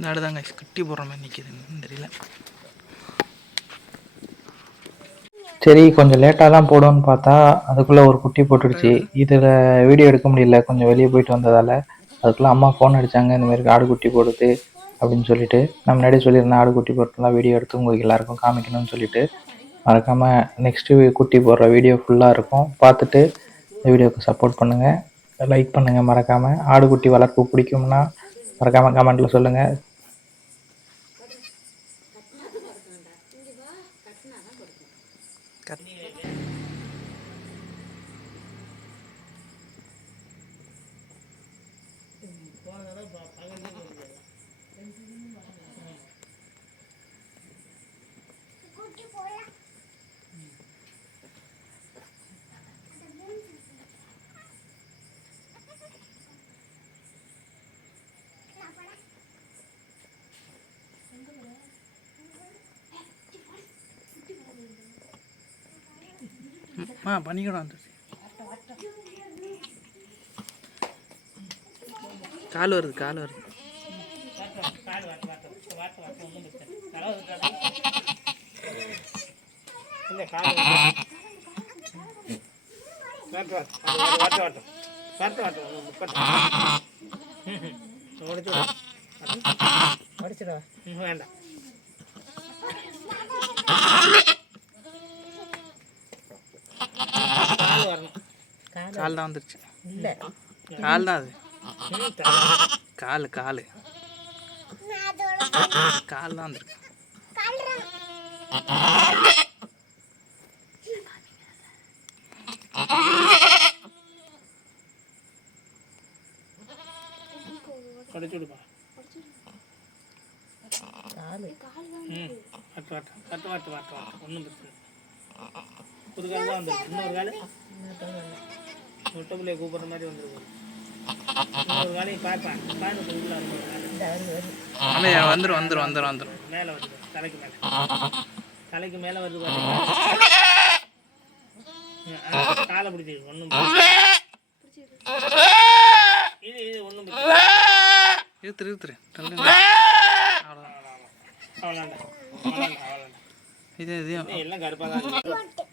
இந்த ஆடு தாங்க குட்டி போடுற மாதிரி நிற்கிதுன்னு தெரியல. சரி கொஞ்சம் லேட்டாக தான் போடுவோன்னு பார்த்தா அதுக்குள்ளே ஒரு குட்டி போட்டுடுச்சு. இதில் வீடியோ எடுக்க முடியல. கொஞ்சம் வெளியே போயிட்டு வந்ததால் அதுக்குள்ளே அம்மா ஃபோன் அடித்தாங்க இந்த மாதிரி ஆடு குட்டி போடுது அப்படின்னு சொல்லிட்டு நான் முன்னாடியே சொல்லியிருந்தேன் ஆடு குட்டி போட்டுலாம் வீடியோ எடுத்து உங்களுக்கு எல்லாருக்கும் காமிக்கணும்னு சொல்லிட்டு. மறக்காமல் நெக்ஸ்ட்டு குட்டி போடுற வீடியோ ஃபுல்லாக இருக்கும். பார்த்துட்டு இந்த வீடியோவுக்கு சப்போர்ட் பண்ணுங்கள் லைக் பண்ணுங்கள் மறக்காமல் ஆடு குட்டி வளர்ப்பு பிடிக்கும்னா மறக்காமல் கமெண்ட்டில் சொல்லுங்கள் ஆ பண்ணிக்கணும் அந்த கால் வருது கால் வருது. வேண்டாம் கால் வரணும் கால் தான் வந்துருச்சு. இல்லை கால் தான் அது. கால் கால். கால் தான் வந்துருக்கு. கடிச்சு விடுப்பா. காலு. ம் வட்டு வட்டு. வட்டு வட்டு வட்டு வட்டு. ஒன்றும் பிரச்சனை இல்லை. ஒரு கால் தான் வந்துருக்கு இன்னொரு கால் முட்டை பிள்ளைய கூப்பிட்ற மாதிரி வந்துருக்கு. இன்னொரு காலையும் பார்ப்பேன் பாருங்க உள்ள வந்துடும் வந்துடும் வந்துடும் வந்துடும் மேலே வருது தலைக்கு மேலே. தலைக்கு மேலே வருது பாருங்க காலை பிடிச்சிருக்கு ஒன்றும் இது இது ஒன்றும் இழுத்துரு இழுத்துரு அவ்வளோதான் அவ்வளோண்டா அவ்வளோண்டா அவ்வளோண்டா இது இது. எல்லாம் கருப்பாக தான்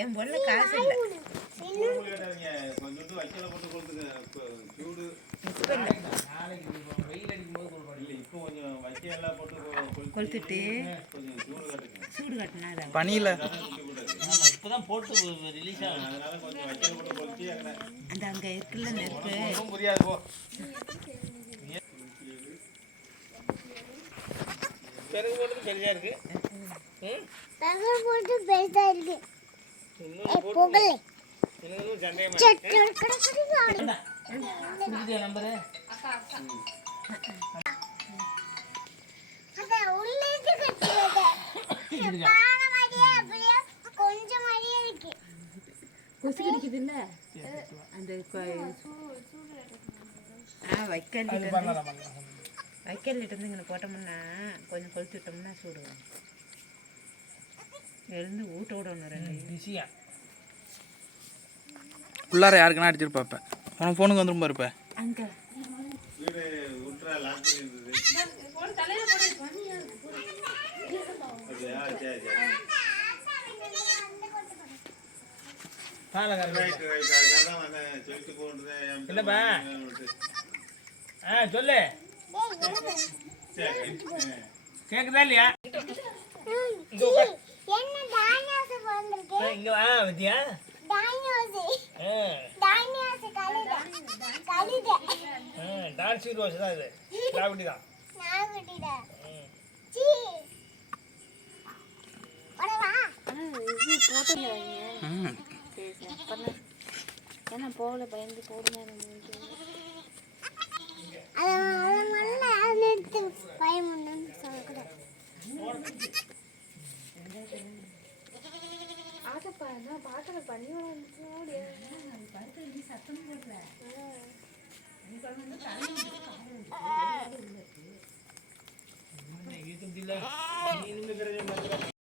என் பொண்ணு காசு இல்லை. கொளுத்துட்டு சூடு கட்டினா பனியில். இப்போ தான் போட்டு ரிலீஸ் ஆகும் அந்த அங்கே இருக்குல்ல நெருப்பு. பெருகு போட்டு பெரியா இருக்கு ம் தகவல் போட்டு பெருசா இருக்கு இன்னும் போட்டு மாதிரியே இருக்கு. வைக்கல் வைக்கல் இருந்து இங்கே போட்டோம்னா கொஞ்சம் கொளுத்து விட்டோம்னா சூடு வரும். எழுந்து ஊட்ட விடணும் ரெண்டு. பிஸியா. உள்ளார யாருக்குன்னா அடிச்சிட்டு பார்ப்பேன். உனக்கு ஃபோனுக்கு வந்துடும் பாரு இப்போ. அங்கே. இல்லைப்பா. ஆ சொல்லு. கேக்குதா இல்லையா? இங்க வா வித்யா டான்ஸ் ரோஸ் தான் இது. தான் ம். ஏன்னா போகல பயந்து போடுங்க Ito, dila.